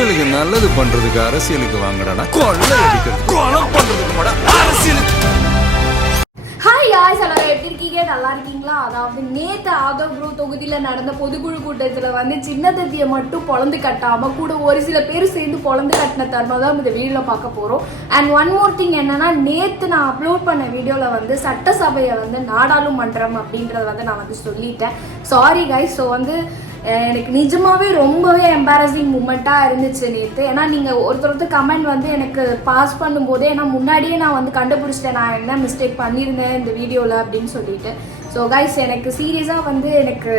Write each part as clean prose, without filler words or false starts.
மக்களுக்கு நல்லது பண்றதுக்கு அரசியலுக்கு வாங்கடா, கொள்ளை அடிக்கிறது கொலை பண்றதுக்கு கூட அரசியலுக்கு. ஹாய் யாய்ஸ், எல்லாரும் எப்படி இருக்கீங்க? நல்லா இருக்கீங்களா? அதாவது நேற்று ஆதவ் ப்ரோ தொகுதியில் நடந்த பொதுக்குழு கூட்டத்தில் வந்து சின்ன தத்தியை மட்டும் பொழந்து கட்டாமல் கூட ஒரு சில பேர் சேர்ந்து பொழந்து கட்டின தருணம் தான் இந்த வீடியோவில் பார்க்க போகிறோம். அண்ட் ஒன் மோர் திங் என்னன்னா, நேற்று நான் அப்லோட் பண்ண வீடியோவில் வந்து சட்டசபையை வந்து நாடாளுமன்றம் அப்படின்றத வந்து நான் வந்து சொல்லிட்டேன். Sorry guys. ஸோ வந்து எனக்கு நிஜமாவே ரொம்பவே எம்பாரசிங் மூமெண்ட்டாக இருந்துச்சு நேற்று. ஏன்னா நீங்கள் ஒருத்தர் கமெண்ட் வந்து எனக்கு பாஸ் பண்ணும்போதே, ஏன்னா முன்னாடியே நான் வந்து கண்டுபிடிச்சிட்டேன் நான் என்ன மிஸ்டேக் பண்ணியிருந்தேன் இந்த வீடியோவில் அப்படின்னு சொல்லிட்டு. ஸோ கைஸ், எனக்கு சீரியஸாக வந்து எனக்கு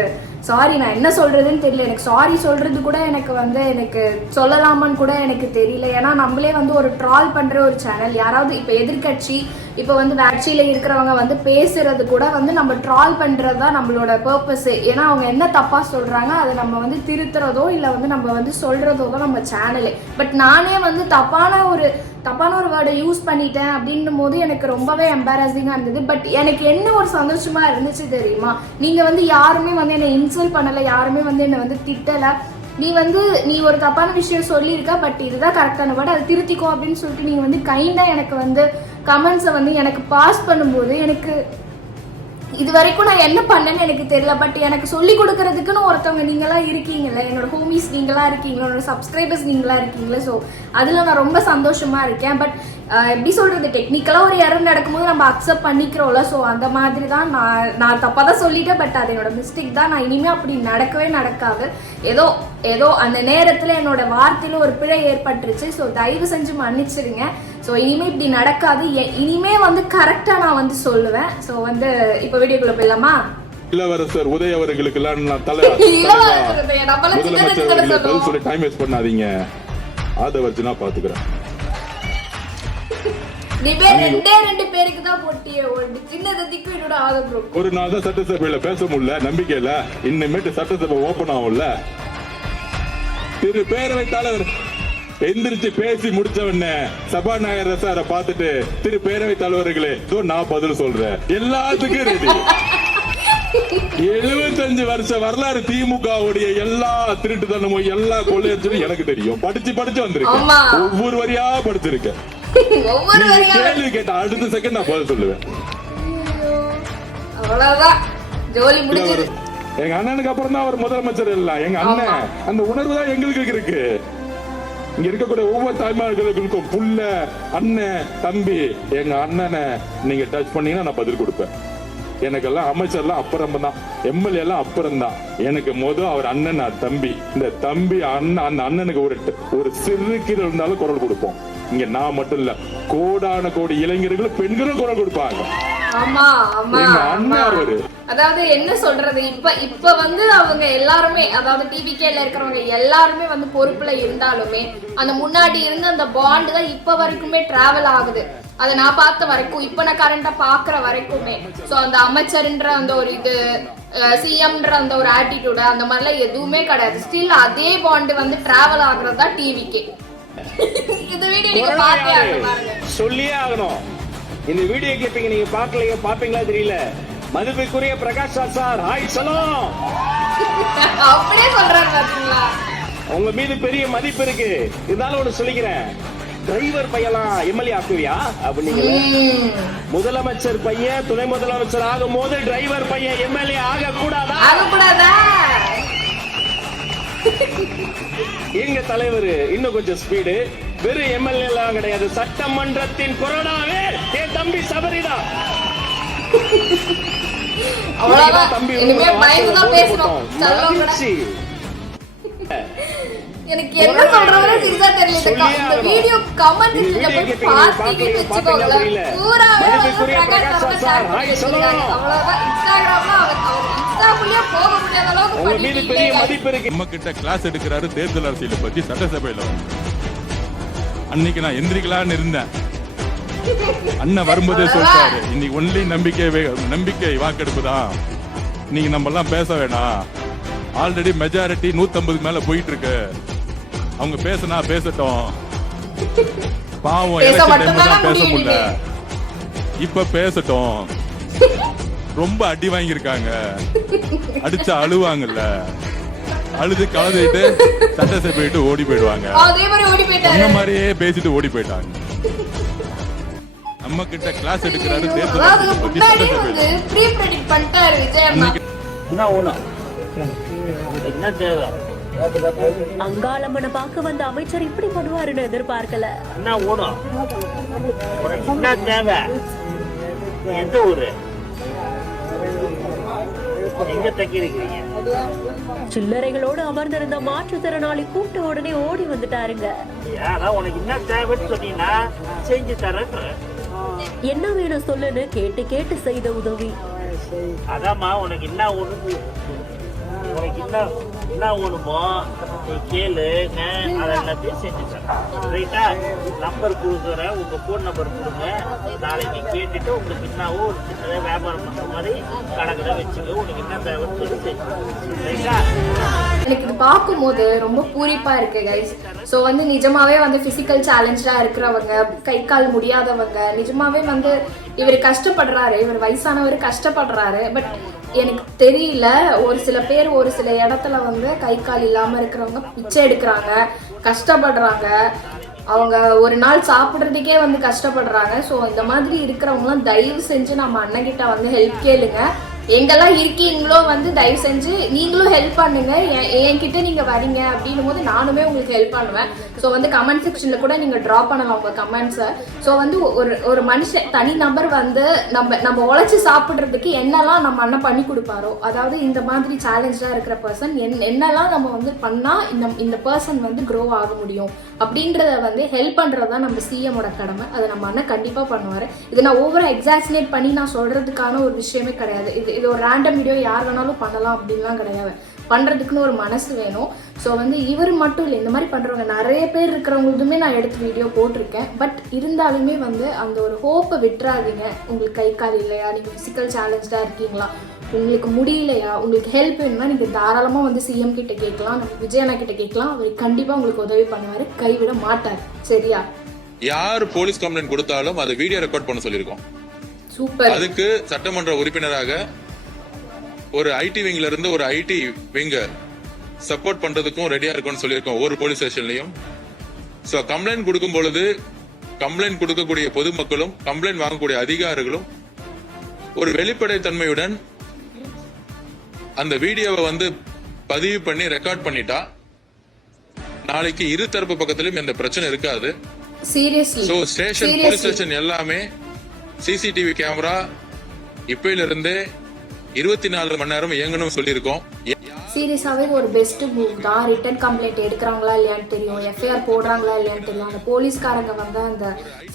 சாரி, நான் என்ன சொல்கிறதுன்னு தெரியல. எனக்கு சாரி சொல்கிறது கூட எனக்கு வந்து எனக்கு சொல்லலாமான்னு கூட எனக்கு தெரியல. ஏன்னா நம்மளே வந்து ஒரு ட்ரால் பண்ணுற ஒரு சேனல், யாராவது இப்போ எதிர்கட்சி இப்போ வந்து ஆட்சியில் இருக்கிறவங்க வந்து பேசுறது கூட வந்து நம்ம ட்ரால் பண்ணுறது தான் நம்மளோட பர்பஸு. ஏன்னா அவங்க என்ன தப்பாக சொல்கிறாங்க அதை நம்ம வந்து திருத்துறதோ இல்லை வந்து நம்ம வந்து சொல்கிறதோ தான் நம்ம சேனலு. பட் நானே வந்து தப்பான ஒரு வேர்டை யூஸ் பண்ணிட்டேன் அப்படின்னும் போது எனக்கு ரொம்பவே எம்பாரசிங்காக இருந்தது. பட் எனக்கு என்ன ஒரு சந்தோஷமாக இருந்துச்சு தெரியுமா, நீங்கள் வந்து யாருமே வந்து என்னை இன்சல்ட் பண்ணலை, யாருமே வந்து என்னை வந்து திட்டலை. நீ ஒரு தப்பான விஷயம் சொல்லியிருக்க, பட் இதுதான் கரெக்டான வேர்டு, அதை திருத்திக்கோ அப்படின்னு சொல்லிட்டு நீங்கள் வந்து கைண்டாக எனக்கு வந்து கமெண்ட்ஸை வந்து எனக்கு பாஸ் பண்ணும்போது எனக்கு இது வரைக்கும் நான் என்ன பண்ணேன்னு எனக்கு தெரியல. பட் எனக்கு சொல்லி கொடுக்கறதுக்குன்னு ஒருத்தவங்க நீங்களாம் இருக்கீங்களே, என்னோட ஹோமிஸ் நீங்களாக இருக்கீங்களா, என்னோட சப்ஸ்கிரைபர்ஸ் நீங்களாக இருக்கீங்களே. ஸோ அதில் நான் ரொம்ப சந்தோஷமாக இருக்கேன். பட் எப்படி சொல்கிறது, டெக்னிக்கலாக ஒரு எரர் நடக்கும்போது நம்ம அக்செப்ட் பண்ணிக்கிறோம்ல. ஸோ அந்த மாதிரி தான் நான் தப்பாக தான் சொல்லிட்டேன். பட் அது என்னோட மிஸ்டேக் தான். நான் இனிமேல் அப்படி நடக்கவே நடக்காது. ஏதோ அந்த நேரத்தில் என்னோட வார்த்தையில் ஒரு பிழை ஏற்பட்டுருச்சு. ஸோ தயவு செஞ்சு மன்னிச்சிருங்க. ஸோ இனிமேல் இப்படி நடக்காது. இனிமே வந்து கரெக்டாக நான் வந்து சொல்லுவேன். ஸோ வந்து இப்போ வீடியோக்குள்ள போயிடலாமா? இளவரசர் உதய அவர்களுக்கு டைம் வேஸ்ட் பண்ணாதீங்க. அதை வச்சு நான் பாத்துக்கிறேன். ரெண்டு பேருக்கு தான் போட்டியே, சின்னதுக்கு என்னோட ஆதரவு. ஒரு நாள் தான் சட்டசபையில பேச முடியல, நம்பிக்கையில இனிமேட்டு சட்டசபை ஓபன் ஆகும்ல. திரு பேரவைத் தலைவர் எந்திரிச்சு பேசி முடிச்சவன சபாநாயகர் சார பார்த்துட்டு, திரு பேரவைத் தலைவர்களே நான் பதில் சொல்றேன், எல்லாத்துக்கும் ரெடி. 75 வருஷ வரலாறு திமுகவுடைய எல்லா திருட்டுத்தனமும் எல்லா கொள்ளையடிச்சும் எனக்கு தெரியும். படிச்சு வந்திருக்கேன். ஒவ்வொரு வரியா படிச்சிருக்கேன். கேள்வி கேட்ட அடுத்த செகண்ட் நான் பதில் சொல்லுவேன். எங்க அண்ணனுக்கு அப்புறம் தான் அவர் முதலமைச்சர் இல்ல, எங்க அண்ணன். அந்த உணர்வு தான் எங்களுக்கு இருக்கு. இங்க இருக்கக்கூடிய ஒவ்வொரு தாய்மார்களுக்கும் புள்ள, அண்ணன், தம்பி. எங்க அண்ணனை நீங்க டச் பண்ணீங்கன்னா நான் பதில் கொடுப்பேன். எனக்கெல்லாம் அமைச்சர்லாம் அப்புறம் தான், எம்எல்ஏ எல்லாம் அப்புறம் தான். எனக்கு அவர் அண்ணன், தம்பி. இந்த தம்பி அண்ணன், அந்த அண்ணனுக்கு ஒரு சிறு கீழே இருந்தாலும் குரல் கொடுப்போம். இங்க நான் மட்டும் இல்ல, கோடான கோடி இளைஞர்களும் பெண்களும் குரல் கொடுப்பாங்க. அதாவது என்ன சொல்றது, இப்ப வந்து அவங்க எல்லாருமே, அதாவது டிவிகேல இருக்கிறவங்க எல்லாருமே வந்து பொறுப்புல இருந்தாலுமே அந்த முன்னாடி இருந்த அந்த பாண்ட் தான் இப்ப வரைக்குமே டிராவல் ஆகுது. அதை நான் பார்த்த வரைக்கும், இப்ப நான் கரண்டா பாக்குற வரைக்குமே. சோ அந்த அமைச்சர்ன்ற அந்த ஒரு இது, சிஎம்ன்ற அந்த ஒரு ஆட்டிடியூட், அந்த மாதிரிலாம் எதுவுமே கிடையாது. ஸ்டில் அதே பாண்ட் வந்து டிராவல் ஆகுறதா டிவிகே. இந்த வீடியோ நீங்க பாருங்க, சொல்லியே ஆகணும். இந்த வீடியோ கேப்பீங்க, நீங்க பாப்பீங்களா தெரியல. மதிப்புக்குரிய பிரகாஷ் சார், ஹாய் சலாம். அப்படியே சொல்றாரு பாத்தீங்களா? உங்க மீது பெரிய மதிப்பு இருக்கு. இருந்தாலும் ஒண்ணு சொல்லிக்கிறேன், டிரைவர் பையலாம் எம்எல்ஏ ஆக்குவியா அப்படிங்க. முதலமைச்சர் பையன் துணை முதலமைச்சர் ஆகும் போது டிரைவர் பையன் எம்எல்ஏ ஆக கூடாதா? எங்க தலைவர் இன்னும் கொஞ்சம் ஸ்பீடு. வெறும் எம்எல்ஏ எல்லாம் கிடையாது, சட்டமன்றத்தின் கொரோனாவே என் தம்பி சபரிதா. தம்பி எனக்கு என்ன சொல்றதுன்னு சரியா தெரியல. இந்த வீடியோ கமெண்ட்ல போய் பாத்தீங்கன்னு வெச்சுக்கோங்க, பூராவே பிரகாஷ் சார் அவ்வளவுதான். இன்ஸ்டாகிராம்ல அவர் இன்ஸ்டாக்குள்ளே போக முடியாத அளவுக்கு உங்க மீது பெரிய மதிப்பு இருக்கு. நம்ம கிட்ட கிளாஸ் எடுக்கிறாரு தேர்தல் அரசியலை பத்தி சட்டசபையில. அன்னைக்கு நான் எந்திரிக்கலான்னு இருந்தேன். அண்ணன் வரும்போதே சொல்றாரு, இன்னைக்கு ஒன்லி நம்பிக்கை வாக்கெடுப்பு தான், நீங்க நம்ம எல்லாம் பேச வேணாம். ஆல்ரெடி மெஜாரிட்டி 150 மேல போயிட்டு இருக்கு. அவங்க பேசட்டும். பாவம் எலெக்ஷன் பேச முடியல, இப்ப பேசட்டும். ரொம்ப அடி வாங்கியிருக்காங்க, அடிச்சா அழுவாங்கல்ல. அழுது கலந்துட்டு சட்டசபை போயிட்டு ஓடி போயிடுவாங்க. அதே மாதிரி ஓடி போயிட்டாரு. அந்த மாதிரியே பேசிட்டு ஓடி போயிட்டாங்க. நம்ம கிட்ட கிளாஸ் எடுக்கிறாரு அதாவது முன்னாடி வந்து ப்ரீ பிரெடிக்ட் பண்ணிட்டாரு விஜய் அண்ணா. என்ன தேவை? அங்காளம்மனை பார்க்க வந்த அமைச்சர் இப்படி பண்ணுவாருன்னு எதிர்பார்க்கல. என்ன ஓடும்? உனக்கு என்ன தேவை? எந்த ஊரு? எங்க தங்கியிருக்கிறீங்க? சில்லறைகளோடு அமர்ந்திருந்த மாற்றுத்திறனாளி கூப்பிட்ட உடனே ஓடி வந்துட்டாருங்க. அதான் உனக்கு என்ன தேவைன்னு சொன்னீங்கன்னா செஞ்சு தரேன்ற. என்ன வேணும் சொல்லுன்னு கேட்டு கேட்டு செய்த உதவி. அதாம்மா உனக்கு என்ன ஒண்ணு, உனக்கு என்ன ஒண்ணுமோ நீ கேளு, அதை எல்லாத்தையும் செஞ்சு தரேன். ரைட்டா? நம்பர் கொடுக்குறேன், உங்க போன் நம்பர் கொடுங்க. நாளைக்கு கேட்டுட்டு உங்களுக்கு என்னவோ ஒரு சின்ன வியாபாரம் பண்ற மாதிரி கணக்குல வச்சுக்க. உனக்கு என்ன தேவைன்னு சொல்லி செஞ்சு. ரைட்டா? எனக்கு இது பார்க்கும்போது ரொம்ப பூரிப்பா இருக்கு கைஸ். ஸோ வந்து நிஜமாவே வந்து பிசிக்கல் சேலஞ்சா இருக்கிறவங்க, கை கால் முடியாதவங்க, நிஜமாவே வந்து இவர் கஷ்டப்படுறாரு, இவர் வயசானவர் கஷ்டப்படுறாரு. பட் எனக்கு தெரியல, ஒரு சில பேர் ஒரு சில இடத்துல வந்து கை கால் இல்லாம இருக்கிறவங்க பிச்சை எடுக்கிறாங்க, கஷ்டப்படுறாங்க, அவங்க ஒரு நாள் சாப்பிட்றதுக்கே வந்து கஷ்டப்படுறாங்க. ஸோ இந்த மாதிரி இருக்கிறவங்களாம் தயவு செஞ்சு நம்ம அண்ணன்கிட்ட வந்து ஹெல்ப் கேளுங்க. எங்கெல்லாம் இருக்கீங்களோ வந்து தயவு செஞ்சு நீங்களும் ஹெல்ப் பண்ணுங்க. என்கிட்ட நீங்க வரீங்க அப்படின்னும் போது நானுமே உங்களுக்கு ஹெல்ப் பண்ணுவேன். ஸோ வந்து கமெண்ட் செக்ஷன்ல கூட நீங்க ட்ராப் பண்ணலாம் உங்க கமெண்ட்ஸை. ஸோ வந்து ஒரு மனுஷன் தனி நபர் வந்து நம்ம உழைச்சி சாப்பிட்றதுக்கு என்னெல்லாம் நம்ம அண்ணன் பண்ணி கொடுப்பாரோ, அதாவது இந்த மாதிரி சேலஞ்சா இருக்கிற பர்சன் என்னெல்லாம் நம்ம வந்து பண்ணா இந்த பர்சன் வந்து க்ரோ ஆக முடியும் அப்படின்றத வந்து ஹெல்ப் பண்றது தான் நம்ம சிஎமோட கடமை. அதை நம்ம அண்ணன் கண்டிப்பா பண்ணுவாரு. இது நான் ஓவரா எக்ஸாக்சினேட் பண்ணி நான் சொல்றதுக்கான ஒரு விஷயமே கிடையாது. இது ஒரு ரேண்டம் வீடியோ யார் வேணாலும் பண்ணலாம் அப்படின்லாம் கிடையாது. பண்ணுறதுக்குன்னு ஒரு மனசு வேணும். ஸோ வந்து இவர் மட்டும் இல்லை, இந்த மாதிரி பண்ணுறவங்க நிறைய பேர் இருக்கிறவங்களுமே நான் எடுத்து வீடியோ போட்டிருக்கேன். பட் இருந்தாலுமே வந்து அந்த ஒரு ஹோப்பை விட்டுறாதீங்க. உங்களுக்கு கை கால் இல்லையா, நீங்கள் ஃபிசிக்கல் சேலஞ்சாக இருக்கீங்களா, உங்களுக்கு முடியலையா, உங்களுக்கு ஹெல்ப் வேணும்னா நீங்கள் தாராளமாக வந்து சிஎம் கிட்ட கேட்கலாம், நம்ம விஜய் அண்ணா கிட்ட கேட்கலாம். அவர் கண்டிப்பாக உங்களுக்கு உதவி பண்ணுவார், கைவிட மாட்டார். சரியா? யார் போலீஸ் கம்ப்ளைண்ட் கொடுத்தாலும் அதை வீடியோ ரெக்கார்ட் பண்ண சொல்லியிருக்கோம். சூப்பர். அதுக்கு சட்டமன்ற உறுப்பினராக ஒரு ஐடி விங்ல இருந்து ஒரு ஐடி விங்க சப்போர்ட் பண்றதுக்கும் ரெடியா இருக்கும்னு சொல்லியிருக்கோம் ஒவ்வொரு போலீஸ் ஸ்டேஷன்லயும். சோ கம்ப்ளைண்ட் கொடுக்கும் பொழுது கம்ப்ளைண்ட் கொடுக்கக்கூடிய பொதுமக்களும் கம்ப்ளைண்ட் வாங்கக்கூடிய அதிகாரிகளும் ஒரு வெளிப்படைத்தன்மையுடன் அந்த வீடியோவை வந்து பதிவு பண்ணி ரெக்கார்ட் பண்ணிட்டா நாளைக்கு இரு தரப்பு பக்கத்திலும் எந்த பிரச்சனை இருக்காது. Seriously. So station police station எல்லாமே சிசிடிவி கேமரா இப்பையில இருந்தே 24 மணி நேரம் இயங்கணும் சொல்லியிருக்கோம். சீரியஸாவே ஒரு பெஸ்ட் மூவ் தான். ரிட்டன் கம்ப்ளைண்ட் எடுக்கிறாங்களா இல்லையான்னு தெரியும், எஃப்ஐஆர் போடுறாங்களா இல்லையான்னு தெரியும், அந்த போலீஸ்காரங்க வந்து அந்த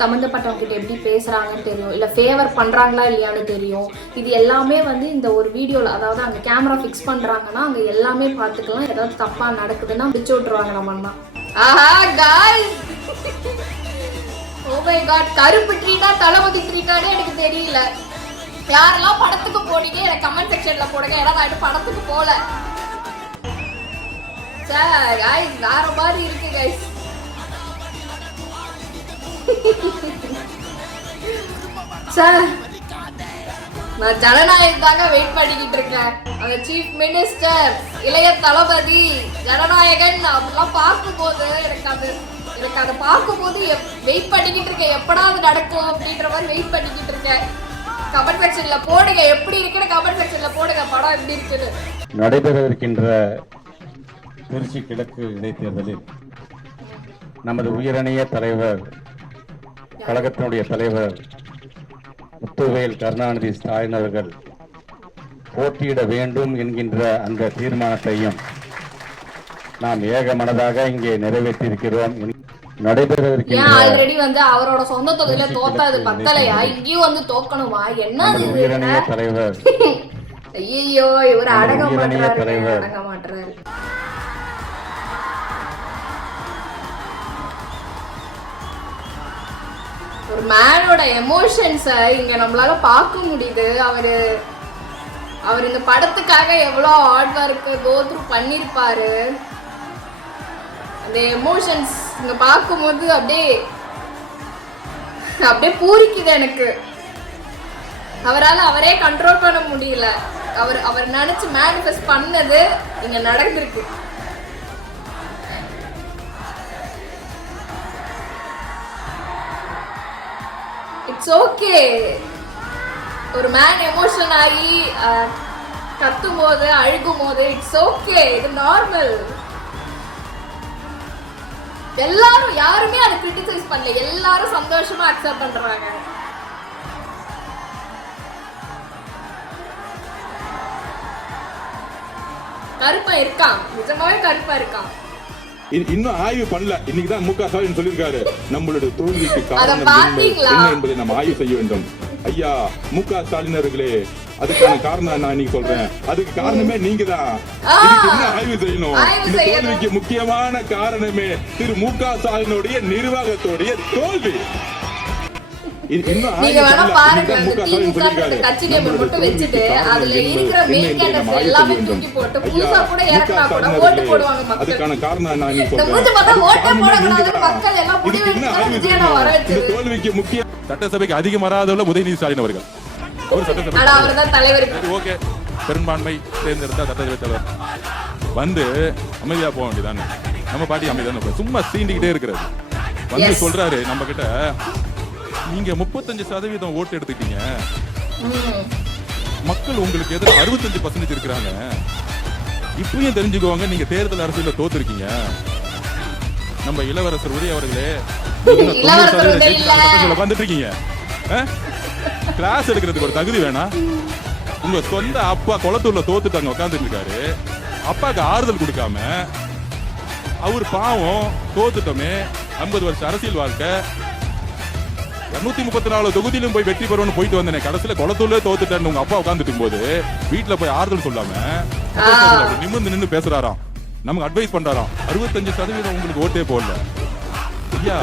சம்மந்தப்பட்டவங்க கிட்ட எப்படி பேசுறாங்கன்னு தெரியும், இல்லை ஃபேவர் பண்றாங்களா இல்லையான்னு தெரியும். இது எல்லாமே வந்து இந்த ஒரு வீடியோல, அதாவது அங்கே கேமரா ஃபிக்ஸ் பண்றாங்கன்னா அங்கே எல்லாமே பார்த்துக்கலாம். ஏதாவது தப்பா நடக்குதுன்னா பிடிச்சு விட்டுருவாங்க நம்ம அண்ணா. ஆஹா காய்ஸ், ஓ மை காட், கருப்பு ட்ரீட்டா தளபதி ட்ரீட்டானே எனக்கு தெரியல. யாரெல்லாம் படத்துக்கு போனீங்க எனக்கு கமெண்ட் செக்ஷன்ல போடுங்க. ஏன்னா நான் படத்துக்கு போல சார். गाइस வேற மாதிரி இருக்கு गाइस. சார் நான் ஜனநாயகத்துக்காக வெயிட் பண்ணிக்கிட்டு இருக்கேன். அந்த சீஃப் மினிஸ்டர், இளைய தளபதி, ஜனநாயகன் அப்படிலாம் பார்க்கும்போது எனக்கு அதை பார்க்கும்போது வெயிட் பண்ணிக்கிட்டு இருக்கேன். எப்படா அது நடக்கும் அப்படின்ற மாதிரி வெயிட் பண்ணிக்கிட்டு இருக்கேன். கமெண்ட் செக்ஷன்ல போடுங்க எப்படி இருக்குன்னு, கமெண்ட் செக்ஷன்ல போடுங்க படம் எப்படி இருக்குன்னு. நடைபெறவிருக்கின்ற திருச்சி கிழக்கு இடைத்தேர்தலில் நமது உயரணிய தலைவர், கழகத்தினுடைய தலைவர் முத்துவேல் கருணாநிதி ஸ்டாலின் அவர்கள் போட்டியிட வேண்டும் என்கின்ற அந்த தீர்மானத்தையும் நாம் ஏகமனதாக இங்கே நிறைவேற்றியிருக்கிறோம். ஆல்ரெடி வந்து அவரோட சொந்த தொகுதியில தோத்தாது பத்தலையா, இங்கேயும் வந்து தோக்கணுமா? என்ன உயரணிய தலைவர் ஐயோ, இவர் அடங்க மாட்டாரு. ஒரு மேனோட எமோஷன்ஸ இங்க நம்மளால பார்க்க முடியுது. அவர் இந்த படத்துக்காக எவ்வளவு ஹார்ட் ஒர்க் கோ த்ரூ பண்ணிருப்பாரு. அந்த எமோஷன்ஸ் இங்க பார்க்கும்போது அப்படியே பூரிக்குது எனக்கு. அவரால் அவரே கண்ட்ரோல் பண்ண முடியல. அவர் நினைச்சு மேனிஃபெஸ்ட் பண்ணது இங்க நடந்திருக்கு. It's okay. ஒரு மேன் எமோஷன் ஆகி கத்தும் போது அழுகும் போது இட்ஸ் ஓகே, இது நார்மல். எல்லாரும் யாருமே அதை கிரிட்டிசைஸ் பண்ணல, எல்லாரும் சந்தோஷமா அக்செப்ட் பண்றாங்க. கருப்பா இருக்கான், நிஜமாவே கருப்பா இருக்கான். இன்னும் ஆய்வு பண்ணல. இன்னைக்குதான் முக ஸ்டாலின் சொல்லியிருக்காரு, நம்மளுடைய தோல்விக்கு காரணம் பாத்தீங்களா என்ன என்பதை நம்ம ஆய்வு செய்ய வேண்டும். ஐயா முக ஸ்டாலின் அவர்களே, அதுக்கான காரணம் நான் இன்னைக்கு சொல்றேன். அதுக்கு காரணமே நீங்க தான். இதுக்கு என்ன ஆய்வு செய்யணும்? இந்த தோல்விக்கு முக்கியமான காரணமே திரு முக ஸ்டாலினுடைய நிர்வாகத்துடைய தோல்வி. நீங்க வேணா பாருங்க, அந்த திமுக கட்சி நேம் மட்டும் வச்சுட்டு அதுல இருக்கிற மெயின் கேண்டர்ஸ் எல்லாமே தூக்கி போட்டு புதுசா கூட இறக்குனா கூட ஓட்டு போடுவாங்க மக்கள். அதுக்கான காரணம் நான் இன்னைக்கு சொல்றேன். இந்த மாதிரி ஓட்டே போடக்கூடாது மக்கள் எல்லாம் முடிவு எடுத்து வர வச்சு. தோல்விக்கு முக்கிய சட்டசபைக்கு அதிகம் வராதவர்கள் உதயநிதி ஸ்டாலின் அவர்கள். அவர் சட்டசபை அவர்தான் தலைவர். ஓகே, பெரும்பான்மை தேர்ந்தெடுத்தா சட்டசபை தலைவர் வந்து அமைதியா போக வேண்டியதானே. நம்ம பாட்டி அமைதியான சும்மா சீண்டிக்கிட்டே இருக்கிறது. வந்து சொல்றாரு நம்ம கிட்ட, நீங்க 35% ஓட்டு எடுத்துட்டீங்க, மக்கள் உங்களுக்கு எதிராக 65% இருக்கிறாங்க, இப்பயும் தெரிஞ்சுக்கோங்க நீங்க தேர்தல் அரசியல தோத்துருக்கீங்க. நம்ம இளவரசர் உதய அவர்களே வந்துட்டு இருக்கீங்க, கிளாஸ் எடுக்கிறதுக்கு ஒரு தகுதி வேணா? உங்க சொந்த அப்பா குளத்தூர்ல தோத்துட்டு அங்க உட்காந்துட்டு இருக்காரு, அப்பாக்கு ஆறுதல் கொடுக்காம அவர் பாவம் தோத்துட்டோமே, 50 வருஷம் அரசியல் வாழ்க்கை 234 தொகுதியிலும் போய் வெற்றி பெறணும்னு போயிட்டு வந்தேன், கடைசியில குளத்தூர்ல தோத்துட்டேன்னு உங்க அப்பா உட்காந்துட்டு போது வீட்டுல போய் ஆறுதல் சொல்லாம நிமிர்ந்து நின்று பேசுறாராம், நமக்கு அட்வைஸ் பண்றாராம். 65% உங்களுக்கு ஓட்டே போடல ஐயா.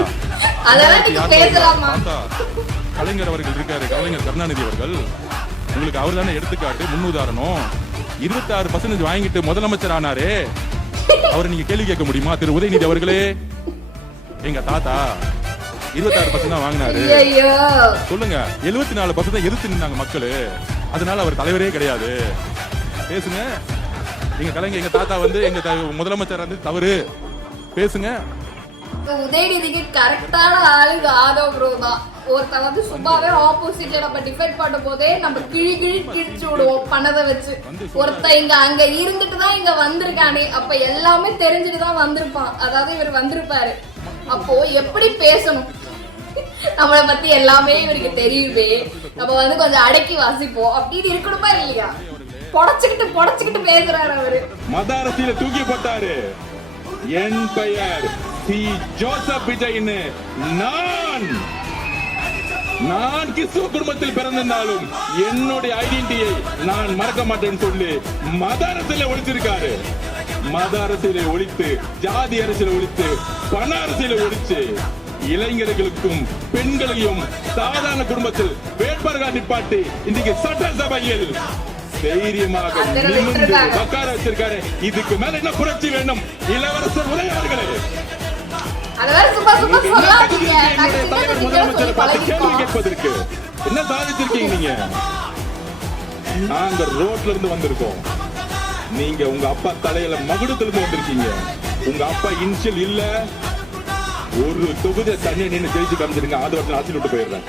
கலைஞர் அவர்கள் இருக்காரு, கலைஞர் கருணாநிதி அவர்கள், உங்களுக்கு அவர் தானே எடுத்துக்காட்டு முன்னுதாரணம். 26% வாங்கிட்டு முதலமைச்சர் ஆனாரே, அவரை நீங்க கேள்வி கேட்க முடியுமா? திரு உதயநிதி அவர்களே, எங்க தாத்தா 26% தான் வாங்கினாரு, சொல்லுங்க. 74% தான் எதிர்த்து நின்னாங்க மக்களு, அதனால அவர் தலைவரே கிடையாது. பேசுங்க, எங்க கலைஞர் எங்க தாத்தா வந்து எங்க முதலமைச்சர் வந்து தவறு, பேசுங்க. உதயநிதிக்கு கரெக்டான ஆளுங்க ஆதவ் ப்ரோ தான். ஒருத்த வந்து சும்மாவே ஆப்போசிட்ல நம்ம டிஃபெண்ட் பண்ணும் போதே நம்ம கிழிச்சு விடுவோம் பணத்தை வச்சு. ஒருத்த இங்க அங்க இருந்துட்டு தான் இங்க வந்திருக்கானே, அப்ப எல்லாமே தெரிஞ்சுட்டு தான் வந்திருப்பான். அதாவது இவர் வந்திருப்பாரு, அப்போ எப்படி பேசணும் நம்மளை பத்தி எல்லாமே இவருக்கு தெரியுமே, நம்ம வந்து கொஞ்சம் அடக்கி வாசிப்போம் அப்படின்னு இருக்கணுமா இல்லையா? பொடச்சுக்கிட்டு பேசுறாரு அவரு. மத அரசியல தூக்கி போட்டாரு. என் பெயர் சி ஜோசப் விஜயன், நான் கிறிஸ்துவ குடும்பத்தில் பிறந்திருந்தாலும் என்னுடைய ஐடென்டிட்டியை நான் மறக்க மாட்டேன்னு சொல்லி மத அரசியலை ஒழிச்சிருக்காரு. மத அரசியலை ஒழித்து, ஜாதி அரசியலை ஒழித்து, பண அரசியலை ஒழிச்சு இளைஞர்களுக்கும் பெண்களையும் சாதாரண குடும்பத்தில் வேட்பாளர்கள் நிப்பாட்டி இன்னைக்கு சட்டசபையில் தைரியமாக நிமிர்ந்து உட்கார வச்சிருக்காரு. இதுக்கு மேல என்ன புரட்சி வேண்டும்? இளவரசர் உதய அவர்களே, முதலமைச்சரை பார்த்து கேள்வி கேட்பதற்கு என்ன சாதிச்சிருக்கீங்க நீங்க? நாங்க ரோட்ல இருந்து வந்திருக்கோம், நீங்க உங்க அப்பா தலையில மகுடத்திலிருந்து வந்திருக்கீங்க. உங்க அப்பா இன்ஷியல் இல்ல, ஒரு தொகுதியை தனியா நின்று ஜெயிச்சு காமிச்சிருங்க, ஆதரவு ஆட்சி விட்டு போயிடுறேன்.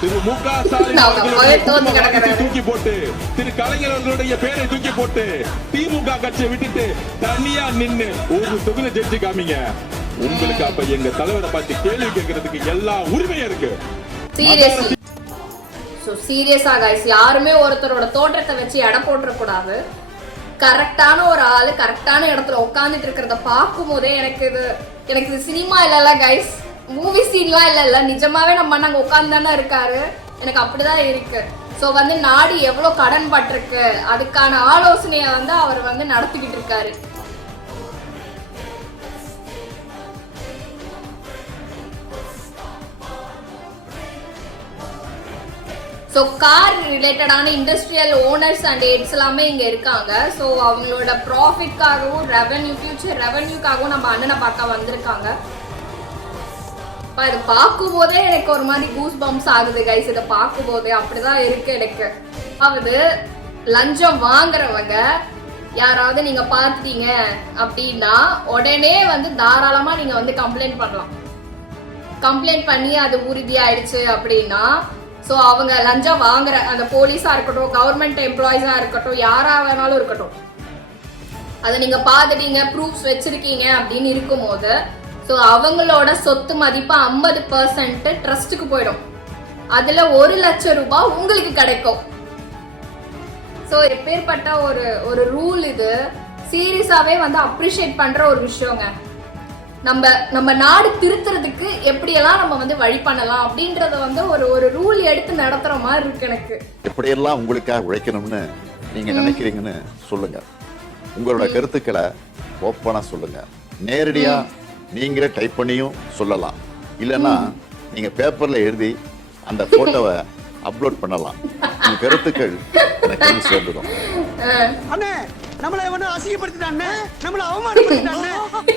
திரு முக ஸ்டாலின் தூக்கி போட்டு, திரு கலைஞர் அவர்களுடைய பேரை தூக்கி போட்டு திமுக கட்சியை விட்டுட்டு தனியா நின்று ஒரு தொகுதியை ஜெயிச்சு காமிங்க. உங்களுக்கு அப்ப எங்க தலைவரை பார்த்து கேள்வி கேட்கறதுக்கு எல்லா உரிமையும் இருக்கு. சீரியஸா கைஸ், யாருமே ஒருத்தரோட தோற்றத்தை வச்சு எடை போட்டுற கூடாது. கரெக்டான ஒரு ஆளு கரெக்டான இடத்துல உட்காந்துட்டு இருக்கிறத பார்க்கும் போதே எனக்கு இது சினிமா இல்ல கைஸ், மூவி சீன்லாம் இல்ல, நிஜமாவே நம்ம அண்ணா அங்க உட்கார்ந்து தானே இருக்காரு. எனக்கு அப்படிதான் இருக்கு. ஸோ வந்து நாடு எவ்வளோ கடன் பட்டிருக்கு, அதுக்கான ஆலோசனையை வந்து அவர் வந்து நடத்திக்கிட்டு இருக்காரு. ஸோ கார் ரிலேட்டடான இண்டஸ்ட்ரியல் ஓனர்ஸ் அண்ட் ஹெட்ஸ் எல்லாமே இங்கே இருக்காங்க. ஸோ அவங்களோட ப்ராஃபிட்காகவும் ஃபியூச்சர் ரெவன்யூக்காகவும் நம்ம அண்ணனை பார்க்க வந்திருக்காங்க. இதை பார்க்கும் போதே எனக்கு ஒரு மாதிரி கூஸ் பம்ப்ஸ் ஆகுது கைஸ். இதை பார்க்கும் போதே அப்படிதான் இருக்கு எனக்கு. அதாவது லஞ்சம் வாங்குறவங்க யாராவது நீங்க பார்த்துட்டீங்க அப்படின்னா உடனே வந்து தாராளமா நீங்க வந்து கம்ப்ளைண்ட் பண்ணலாம். கம்ப்ளைண்ட் பண்ணி அது உறுதியாயிடுச்சு அப்படின்னா ஸோ அவங்க லஞ்சம் வாங்குற அந்த போலீஸா இருக்கட்டும், கவர்மெண்ட் எம்ப்ளாயிஸா இருக்கட்டும், யாரா வேணாலும் இருக்கட்டும், அதை நீங்க பாத்துட்டீங்க, ப்ரூஃப்ஸ் வச்சிருக்கீங்க அப்படின்னு இருக்கும்போது ஸோ அவங்களோட சொத்து மதிப்பு 50% ட்ரஸ்ட்டுக்கு போயிடும். அதுல 1 லட்சம் ரூபாய் உங்களுக்கு கிடைக்கும். ஸோ எப்பேற்பட்ட ஒரு ரூல் இது, சீரியஸாவே வந்து அப்ரிஷியேட் பண்ற ஒரு விஷயங்க. நம்ம நாடு திருத்துறதுக்கு எப்படியெல்லாம் நம்ம வந்து வழி பண்ணலாம் அப்படின்றத வந்து ஒரு ரூல் எடுத்து நடத்துற மாதிரி இருக்கு எனக்கு. எப்படியெல்லாம் உங்களுக்காக உழைக்கணும்னு நீங்க நினைக்கிறீங்கன்னு சொல்லுங்க. உங்களோட கருத்துக்களை ஓப்பனா சொல்லுங்க. நேரடியா நீங்களே டைப் பண்ணியும் சொல்லலாம். இல்லைன்னா நீங்க பேப்பர்ல எழுதி அந்த போட்டோவை அப்லோட் பண்ணலாம். உங்க கருத்துக்கள் எனக்கு வந்து சேர்ந்துடும். அண்ணே நம்மள எவனோ அசிங்கப்படுத்திட்டானே, நம்மள அவமானப்படுத்திட்டானே,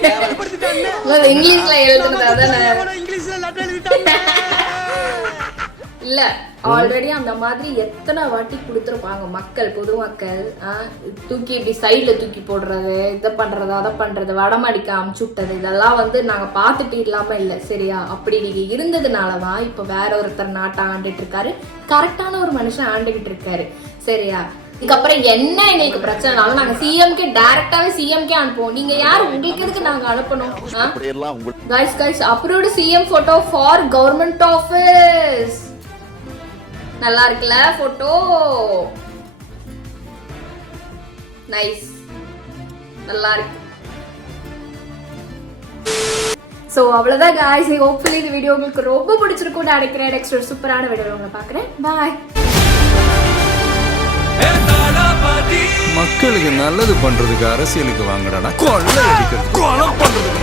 கேவலப்படுத்திட்டானே. இங்கிலீஷ்ல எழுதுறது அதானே? இங்கிலீஷ்ல லெட்டர் எழுதிட்டானே. இல்ல ஆல்ரெடி அந்த மாதிரி எத்தனை வாட்டி கொடுத்துருப்பாங்க மக்கள், பொதுமக்கள். தூக்கி இப்படி சைட்ல தூக்கி போடுறது, இதை பண்றது, அதை பண்றது, வடமடிக்க அமுச்சு விட்டது, இதெல்லாம் வந்து நாங்க பார்த்துட்டு இல்லாம இல்லை. சரியா? அப்படி நீங்க இருந்ததுனாலதான் இப்ப வேற ஒருத்தர் நாட்டை ஆண்டுட்டு இருக்காரு, கரெக்டான ஒரு மனுஷன் ஆண்டுகிட்டு இருக்காரு. சரியா? இதுக்கப்புறம் என்ன எங்களுக்கு பிரச்சனைனாலும் நாங்க சிஎம்கே டைரக்டாவே சிஎம்கே அனுப்புவோம். நீங்க யார், உங்களுக்கு எதுக்கு நாங்க அனுப்பணும்? Guys approved CM photo for government office. நல்லா இருக்குல்ல போட்டோ? நைஸ், நல்லா இருக்கு. ஸோ அவ்வளோதான் guys. ஹோப்ஃபுல்லி இந்த வீடியோ உங்களுக்கு ரொம்ப பிடிச்சிருக்கும்னு நினைக்கிறேன். நெக்ஸ்ட் ஒரு சூப்பரான வீடியோ உங்களை பார்க்குறேன். பாய். மக்களுக்கு நல்லது பண்றதுக்கு அரசியலுக்கு வாங்கடா, கொள்ளை அடிக்கிறது, கொலை பண்றதுக்கு